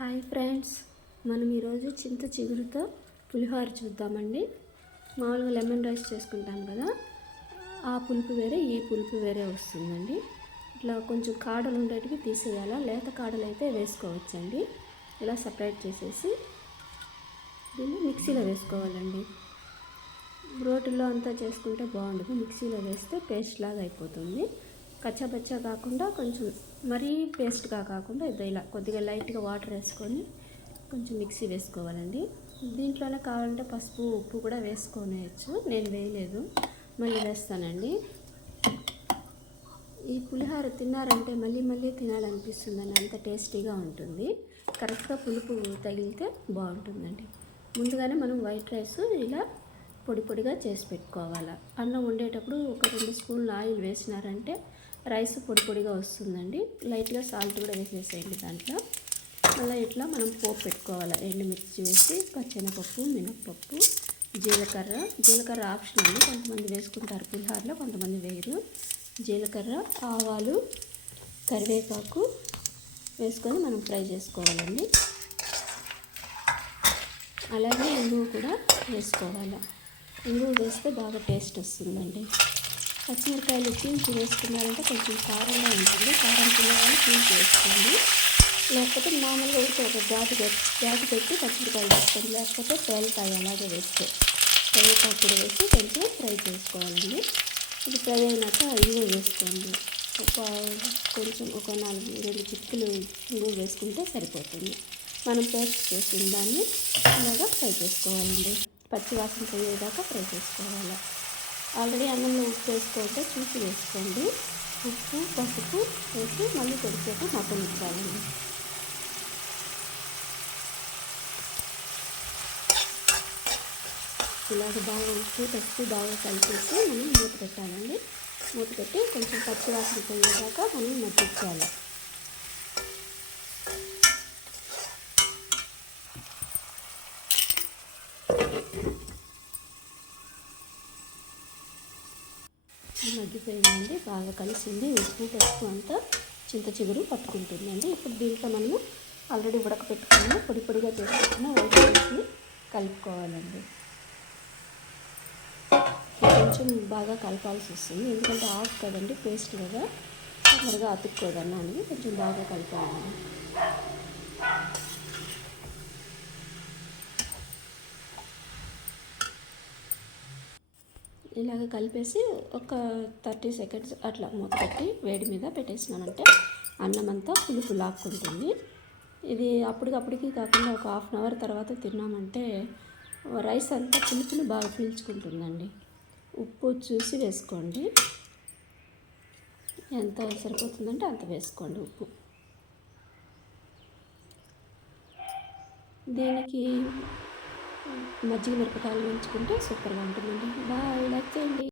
Hi friends, మనం ఈరోజు చింత చిగురుతో పులిహోర చూద్దామండి. మామూలుగా లెమన్ రైస్ చేసుకుంటాం కదా, ఆ పులుపు వేరే ఈ పులుపు వేరే వస్తుందండి. ఇట్లా కొంచెం కాడలు ఉండేటివి తీసేయాలా, లేత కాడలు అయితే వేసుకోవచ్చండి. ఇలా సపరేట్ చేసేసి దీన్ని మిక్సీలో వేసుకోవాలండి. రోటిలో అంతా చేసుకుంటే బాగుండదు, మిక్సీలో వేస్తే పేస్ట్ లాగా అయిపోతుంది. కచ్చాపచ్చా కాకుండా కొంచెం మరీ పేస్ట్గా కాకుండా ఇలా కొద్దిగా లైట్గా వాటర్ వేసుకొని కొంచెం మిక్సీ వేసుకోవాలండి. దీంట్లోనే కావాలంటే పసుపు ఉప్పు కూడా వేసుకోవచ్చు, నేను వేయలేదు, మళ్ళీ వేస్తానండి. ఈ పులిహోర తిన్నారంటే మళ్ళీ మళ్ళీ తినాలనిపిస్తుందండి, అంత టేస్టీగా ఉంటుంది. కరెక్ట్గా పులుపు తగిలితే బాగుంటుందండి. ముందుగానే మనం వైట్ రైస్ ఇలా పొడి పొడిగా చేసి పెట్టుకోవాలి. అన్నం వండేటప్పుడు ఒక 2 స్పూన్లు ఆయిల్ వేసినారంటే రైస్ పొడి పొడిగా వస్తుందండి. లైట్గా సాల్ట్ కూడా వేసేసేయండి దాంట్లో. మళ్ళీ ఇట్లా మనం పోపు పెట్టుకోవాలి. ఎండుమిర్చి వేసి పచ్చెనపప్పు, మినప్పప్పు, జీలకర్ర ఆప్షనల్, కొంతమంది వేసుకుంటారు పులిహోరలో, కొంతమంది వేయరు. జీలకర్ర, ఆవాలు, కరివేపాకు వేసుకొని మనం ఫ్రై చేసుకోవాలండి. అలాగే ఇంగువ కూడా వేసుకోవాలి. ఇంగువ వేస్తే బాగా టేస్ట్ వస్తుందండి. పచ్చిమిరకాయలు చీల్చి వేసుకున్నారంటే కొంచెం కారంగా ఉంటుంది, కారం తినేవాళ్ళు చీల్చి వేసుకోండి. లేకపోతే మామూలుగా ఊరికే ఒక ఘాటు పెట్టి పచ్చిమిరకాయలు వేసుకోండి, లేకపోతే పేలుతాయి అలాగే వేస్తే. కరివేపాకు కూడా వేసి కొంచెం ఫ్రై చేసుకోవాలండి. ఇది ఫ్రై అయినాక ఇంగువ వేసుకోండి. కొంచెం ఒక 2 చిక్కులు ఇంగువ వేసుకుంటే సరిపోతుంది. మనం పేస్ట్ చేసిన దాన్ని ఇలాగా ఫ్రై చేసుకోవాలండి. పచ్చివాసన పోయేదాకా ఫ్రై చేసుకోవాలి. ఆల్రెడీ అన్నంలో ఉప్పు వేసుకుంటే చూసి వేసుకోండి. ఉప్పు పసుపు వేసి మళ్ళీ కొద్దిసేపు మగ్గనిచ్చాలండి. ఇలాగ బాగా ఉప్పు పసుపు బాగా కలిపేసి మనం మూత పెట్టాలండి. మూత పెట్టి కొంచెం పచ్చివాసన పోయేదాకా మనం మగ్గించాలి. మగ్గిపోయిందండి, బాగా కలిసింది. ఉప్పు పసుపు అంతా చింత చిగురు పట్టుకుంటుందండి. ఇప్పుడు దీంట్లో మనము ఆల్రెడీ ఉడకపెట్టుకున్న పొడి పొడిగా చేసుకున్న వైట్ రైస్ని కలుపుకోవాలండి. కొంచెం బాగా కలపాల్సి వస్తుంది, ఎందుకంటే ఆఫ్ కదండి, పేస్ట్ కదా, తొందరగా అతుక్కోదన్నానికి కొంచెం బాగా కలపాలండి. ఇలాగ కలిపేసి ఒక 30 సెకండ్స్ అట్లా మూత పెట్టి వేడి మీద పెట్టేసినామంటే అన్నం అంతా పులుపు లాక్కుంటుంది. ఇది అప్పటికప్పటికి కాకుండా ఒక 1/2 అవర్ తర్వాత తిన్నామంటే రైస్ అంతా పులుపుని బాగా పీల్చుకుంటుందండి. ఉప్పు చూసి వేసుకోండి, ఎంత సరిపోతుందంటే అంత వేసుకోండి ఉప్పు. దీనికి మజ్జిగ మిరపకాయలు వేయించుకుంటే సూపర్గా ఉంటుందండి. బాయ్, లైక్ చేయండి.